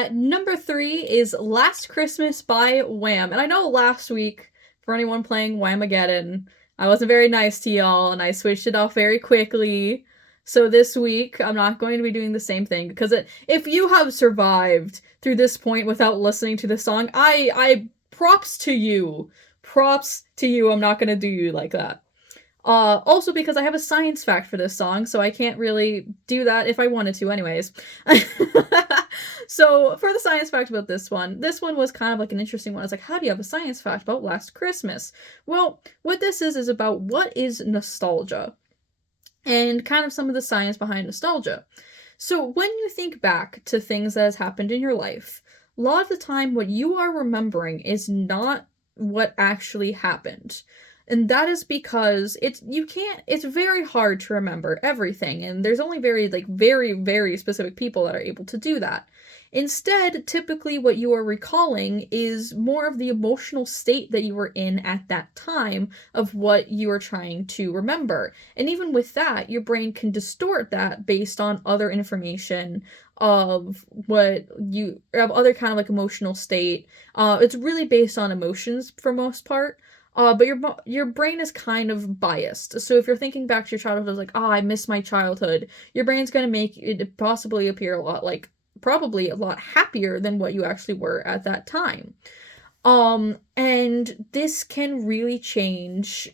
At number 3 is Last Christmas by Wham. And I know last week, for anyone playing Whamageddon, I wasn't very nice to y'all and I switched it off very quickly. So this week, I'm not going to be doing the same thing because if you have survived through this point without listening to the song, I props to you. Props to you. I'm not going to do you like that. Also because I have a science fact for this song, so I can't really do that if I wanted to anyways. So, for the science fact about this one was kind of like an interesting one. It's like, how do you have a science fact about Last Christmas? Well, what this is about what is nostalgia, and kind of some of the science behind nostalgia. So, when you think back to things that has happened in your life, a lot of the time what you are remembering is not what actually happened. And that is because it's very hard to remember everything, and there's only very specific people that are able to do that. Instead, typically what you are recalling is more of the emotional state that you were in at that time of what you are trying to remember. And even with that, your brain can distort that based on other information of other kind of like emotional state. It's really based on emotions for most part. But your brain is kind of biased. So if you're thinking back to your childhood, like, oh, I miss my childhood, your brain's gonna make it possibly appear a lot like probably a lot happier than what you actually were at that time. And this can really change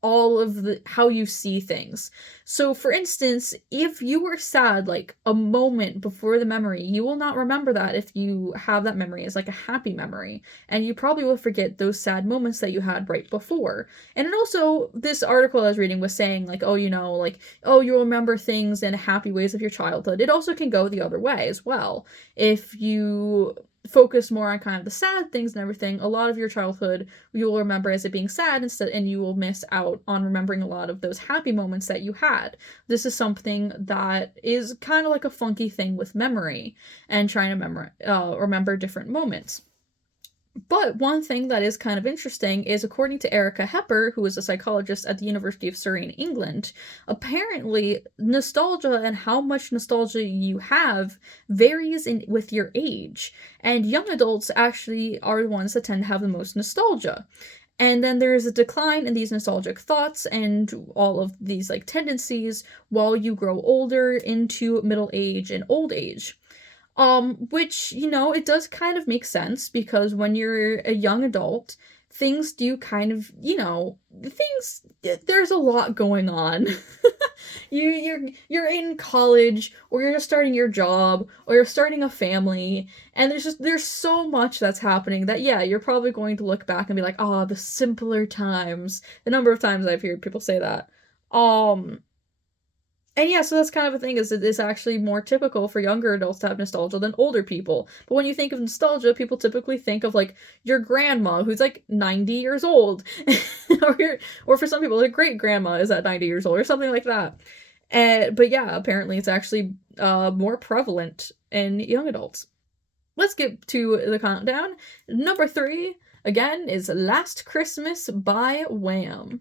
all of the how you see things. So for instance, if you were sad like a moment before the memory, you will not remember that if you have that memory as like a happy memory, and you probably will forget those sad moments that you had right before. And it also, this article I was reading was saying like, oh, like, oh, you'll remember things in happy ways of your childhood. It also can go the other way as well. If you focus more on kind of the sad things and everything, a lot of your childhood you will remember as it being sad instead, and you will miss out on remembering a lot of those happy moments that you had. This is something that is kind of like a funky thing with memory and trying to remember different moments. But one thing that is kind of interesting is, according to Erica Hepper, who is a psychologist at the University of Surrey in England, apparently nostalgia and how much nostalgia you have varies with your age. And young adults actually are the ones that tend to have the most nostalgia. And then there is a decline in these nostalgic thoughts and all of these like tendencies while you grow older into middle age and old age. Which, it does kind of make sense because when you're a young adult, things do kind of, there's a lot going on. You're in college, or you're just starting your job, or you're starting a family, and there's so much that's happening that, yeah, you're probably going to look back and be like, oh, the simpler times. The number of times I've heard people say that. And yeah, so that's kind of a thing, is it is actually more typical for younger adults to have nostalgia than older people. But when you think of nostalgia, people typically think of like your grandma who's like 90 years old. or for some people, their great grandma is at 90 years old or something like that. But yeah, apparently it's actually more prevalent in young adults. Let's get to the countdown. Number 3, again, is Last Christmas by Wham.